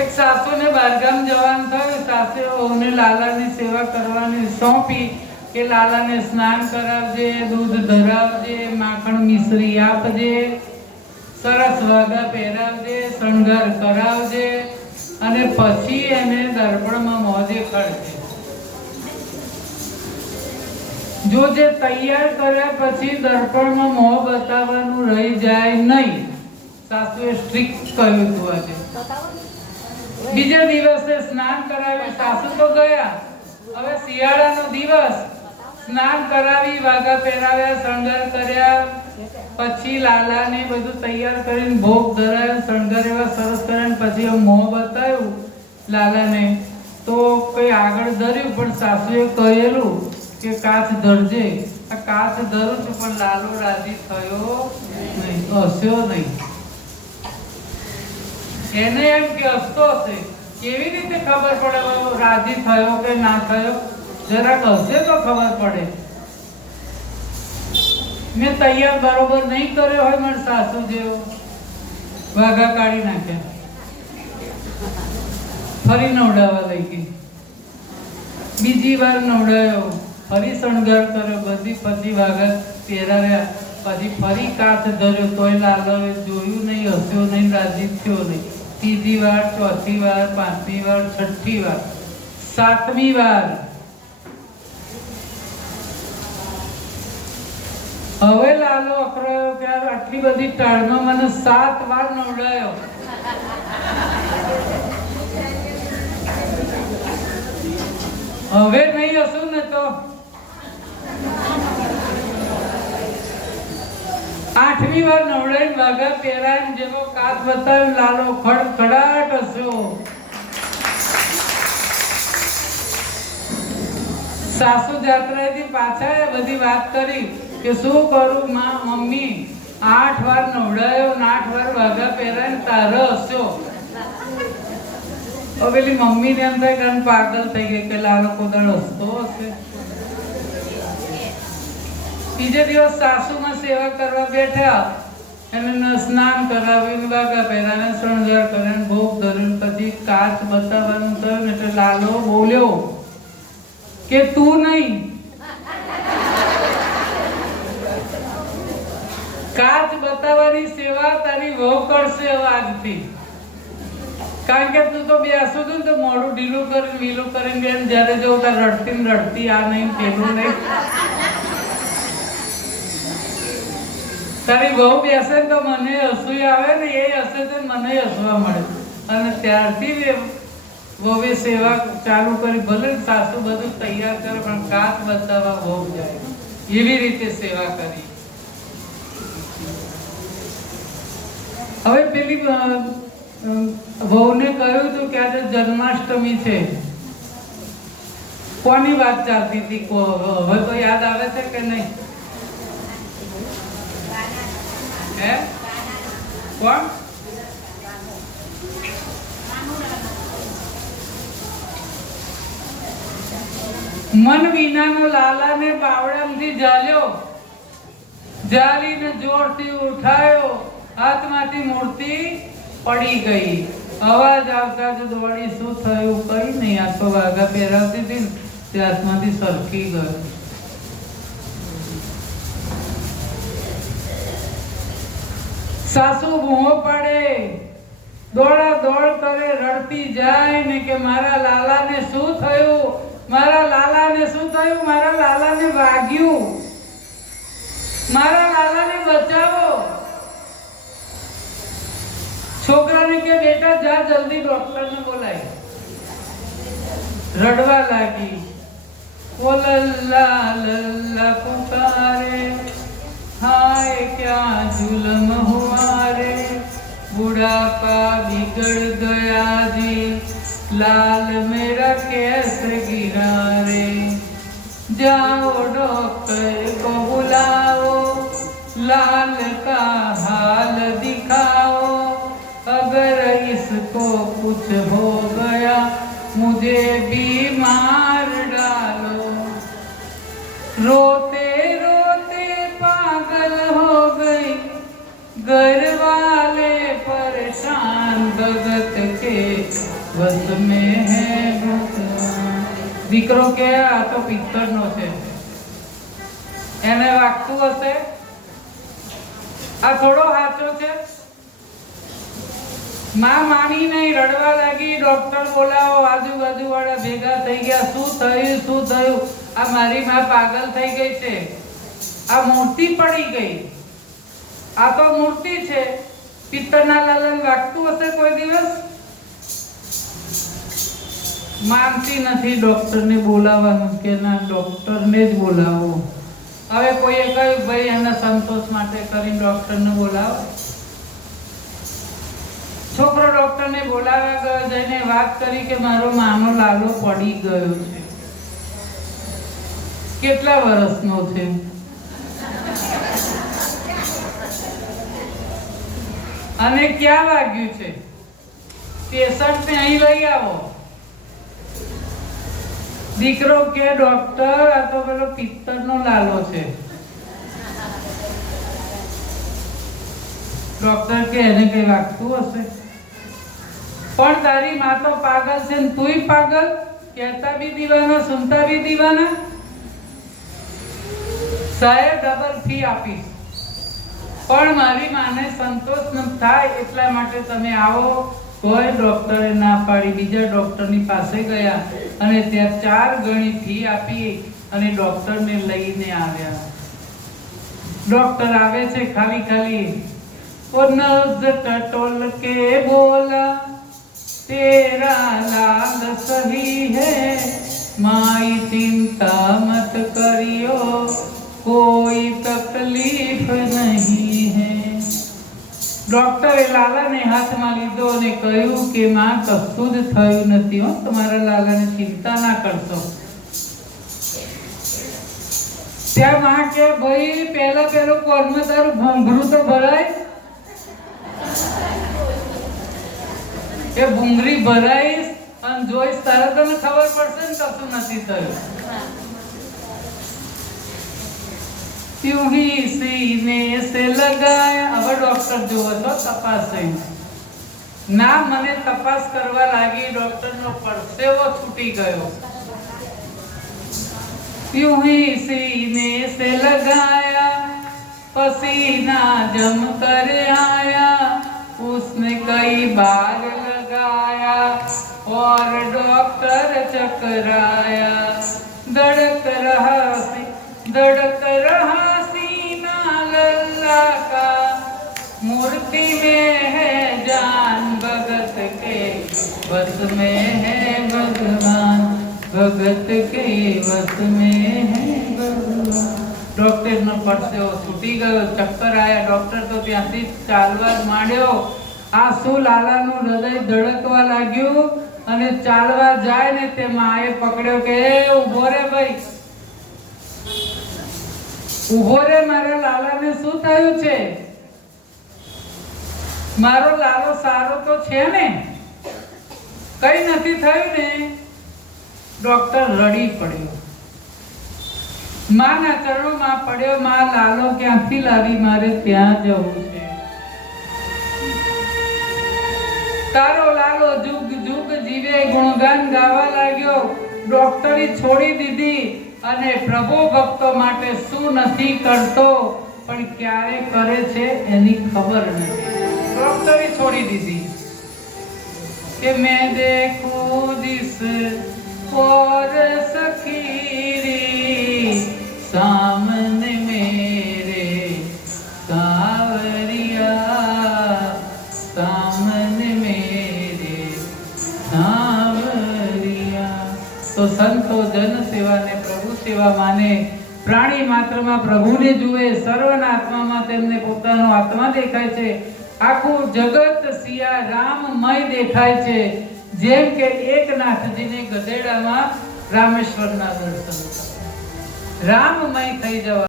એક સાસુને બહારગામ જવાનું થયું, સાસુને લાલાની સેવા કરવાની સોંપી કે લાલાને સ્નાન કરાવજે, દૂધ ધરાવજે, માખણ મિશ્રી આપજે, સરસ વાઘા પહેરાવજે, શણગાર કરાવજે અને પછી એને દર્પણમાં મોજે ખડજે. જો જે તૈયાર કર્યા પછી દર્પણમાં મોં બતાવવાનું રહી જાય નહીં. સાસુએ સ્ટ્રિક્ટ કહ્યું હતું આજે. બીજા દિવસે સ્નાન કરાવી, સાસુ તો ગયા, હવે શિયાળાનો દિવસ, સ્નાન કરાવી, વાઘા પહેરાવ્યા, શણગાર કર્યા, પછી લાલાને બધું તૈયાર કરીને ભોગ ધરાવ્યો, શણગાર એવા સરસ કર્યા, પછી મોં બતાવ્યું લાલાને તો કઈ આગળ ધર્યું, પણ સાસુએ કહેલું કે કાચ ધરજે. આ કાચ ધરું છું પણ લાલો રાજી થયો નહીં, હસ્યો નહીં. એને એમ કે હસતો હશે, કેવી રીતે ખબર પડે રાજી થયો કે ના થયો? જરાક હશે તો ખબર પડે. મેં તૈયાર બરોબર નહીં કર્યો હોય મારા સાસુ જેવો, વાઘા કાઢી નાખ્યા, ફરી નવડાવવા લઈ ગઈ, બીજી વાર નવડાવ્યો, ફરી શણગાર કર્યો, બધી પછી વાઘા પહેરાવ્યા, પછી ફરી કાચ ધર્યો, તોય લાલોએ જોયું નહીં, હસ્યો નહીં, રાજી થયો નહીં. ત્રીજી વાર, ચોથી વાર, પાંચમી વાર, છઠ્ઠી વાર, સાતમી વાર હવે લાલો અકળાયો કે આટલી બધી ટાળમાં મને 7 વાર નવડાયો. હવે નહીં હસું ને તો 8મી વાર નવડાઈને વાઘા પહેરાઈને જેવો કાચ બતાવ્યો, લાલો ખડખડાટ હસ્યો. સાસુ જાત્રાથી પાછા બધી વાત કરી કે શું કરું માં, મમ્મી 8 વાર નવડાયો, 8 વાર વાઘા પહેરાઈને તારો હસ્યો. પેલી મમ્મી ને એમ થાય કે પાગલ થઈ ગઈ કે લાલો કોદાળ હસતો હશે. બીજે દિવસ સાસુમાં સેવા કરવા બેઠા, એને સ્નાન કરાવીને વાઘા પહેરાવીને શણગાર કરીને ભોગ ધર્યું, પછી કાચ બતાવવાનું થયું એટલે લાલો બોલ્યો કે તું નહીં, કાચ બતાવવાની સેવા તારી વહુ કરશે આજથી. કારણ કે તું તો બેસું છું તો મોડું ઢીલું કરીને વીલું કરીને બેન જયારે જવું ત્યારે રડતી ને રડતી, આ નહીં પેલું નહીં. તારી બહુ બેસે તો મને હસવું આવે ને, એ હસે તો મને હસવા મળે. અને ત્યારથી વહુએ સેવા ચાલુ કરી. ભલે સાસુ બધું તૈયાર કરે પણ કાચ બતાવવા વહુ જાય, એવી રીતે સેવા કરી. હવે પેલી વહુને કહ્યું હતું કે આજે જન્માષ્ટમી છે. કોની વાત ચાલતી હતી? હવે તો યાદ આવે છે કે નહીં? હે કોણ? મન વિનાનો લાલાને બાવડામાંથી ઝાલ્યો, ઝાલીને જોરથી ઉઠાયો, હાથમાંથી મૂર્તિ પડી ગઈ. અવાજ આવતા જ દોડી, શું થયું? કઈ નહીં, આ તો વાઘા પહેરાવતી હતી ને તે હાથમાંથી સરકી ગયો. સાસુ બૂમો પાડે, દોડા દોડ કરે, રડતી જાય ને કે મારા લાલાને શું થયું, મારા લાલાને શું થયું, મારા લાલાને વાગ્યું, મારા લાલાને બચાવો. છોકરાને કે બેટા જા જલ્દી ડોક્ટરને બોલાય. રડવા લાગી, ઓ લલ્લા લલ્લા પુકારે, हाय क्या जुल्म हुआ रे, बुढ़ापा बिगड़ गया जी, लाल मेरा कैसे गिरा रे, जाओ डॉक्टर को बुलाओ, लाल का हाल दिखाओ, अगर इसको कुछ हो गया मुझे बीमार डालो. रोते रोते पागल हो गई, घर वाले परेशान, भगत के बस में है भगवान। દીકરો કે આ તો પિત્તરનો છે, એને વાગતું હશે, આ થોડો સાચો છે? માં માની નહીં, રડવા લાગી, ડોક્ટર બોલાવો, આજુબાજુ વાળા ભેગા થઈ ગયા, શું થયું? આ મારી માં પાગલ થઈ ગઈ છે, આ મૂર્તિ પડી ગઈ, આ તો મૂર્તિ છે. પિત્તરના લાલન વાગતું હશે કોઈ દિવસ? માનતી નથી ડોક્ટરને બોલાવવાનું કે ના, ડોક્ટરને જ બોલાવો. હવે કોઈએ કહ્યું ભાઈ એના સંતોષ માટે કરીને ડોક્ટરને બોલાવો. છોકરો ડોક્ટરને બોલાવ્યા ગયો, જઈને વાત કરી કે મારો માનો લાલો પડી ગયો છે. કેટલા વર્ષનો છે? અને ક્યાં વાગ્યું છે? પેશન્ટને અહીં લઈ આવો. દીકરો કે ડોક્ટર આ તો પેલો પિત્તરનો લાલો છે. ડોક્ટર કે એને કઈ વાગતું હશે, પણ તારી માં તો પાગલ છે ને તુંય પાગલ, કહેતા બી દીવાના, સુનતા બી દીવાના. સાહેબ ડબલ ફી આપીશ, પણ મારી માને સંતોષ ન થાય એટલા માટે તમે આવો. કોઈ ડોક્ટરે ના પાડી, બીજા ડોક્ટરની પાસે ગયા અને ત્યાં 4 ગણી ફી આપી અને ડોક્ટરને લઈને આવ્યા. ડોક્ટર આવે છે ખાલી वो नब्ज टटोल के बोला तेरा लाल सही है, माई चिंता मत करियो कोई तकलीफ नहीं है. ડોક્ટરે લાલાને હાથમાં લીધો અને કહ્યું કે માં કશું જ થયું નથી હો, તમારા લાલાને ચિંતા ના કરશો. ત્યાં માં કે ભાઈ પેલો કોરમાં તારું ભૂંગરું તો ભરાય, એ ભૂંગરી ભરાઈશ અને જોઈશ તારે તને ખબર પડશે ને કશું નથી થયું. यूं ही सीने से लगाया. હવે ડોક્ટર જોવો તો તપાસે ના, મને તપાસ કરવા લાગી, ડોક્ટરનો પરસેવો છૂટી ગયો. यूं ही सीने से लगाया पसीना जम कर आया, उसने कई बार लगाया और डॉक्टर चकराया. धड़क रहा सीना लल्ला का, मूर्ति में है जान भगत के बस में है भगवान, भगत के बस में है भगवान. ડોક્ટરનો પરસેવો છૂટી ગયો, ચક્કર આયા. ડોક્ટર તો ત્યાંથી ચાલવા માંડ્યો. આંસુ લાલાનું હૃદય ધડકવા લાગ્યું અને ચાલવા જાય ને તે માએ પકડ્યો કે ઊભો રે ભાઈ, ઊભો રે, મારા લાલાને શું થયું છે? મારો લાલો સારો તો છે ને, કઈ નથી થયું ને? ડોક્ટર રડી પડ્યો, માના ચરણોમાં પડ્યો. માં લાલો ક્યાંથી લાવી, મારે ત્યાં જવું છે. તારો લાલો જુગ જુગ જીવે ગુણગાન ગાવા લાગ્યો. ડોક્ટરી છોડી દીધી અને પ્રભુ ભક્તો માટે શું નથી કરતો પણ ક્યારે કરે છે એની ખબર નથી. ડોક્ટરી છોડી દીધી કે મેં દેખું દિસ और सखीरी सामने मेरे सावरिया, सामने मेरे सावरिया. તો સંતો જન સેવાને પ્રભુ સેવા માને, પ્રાણી માત્રમાં પ્રભુને જુએ, સર્વના આત્મામાં તેમને પોતાનો આત્મા દેખાય છે. આખું જગત સિયા રામમય દેખાય છે, જેમ કે એકનાથજીને ગધેડામાં રામેશ્વરના દર્શન રામમય થઈ જવા.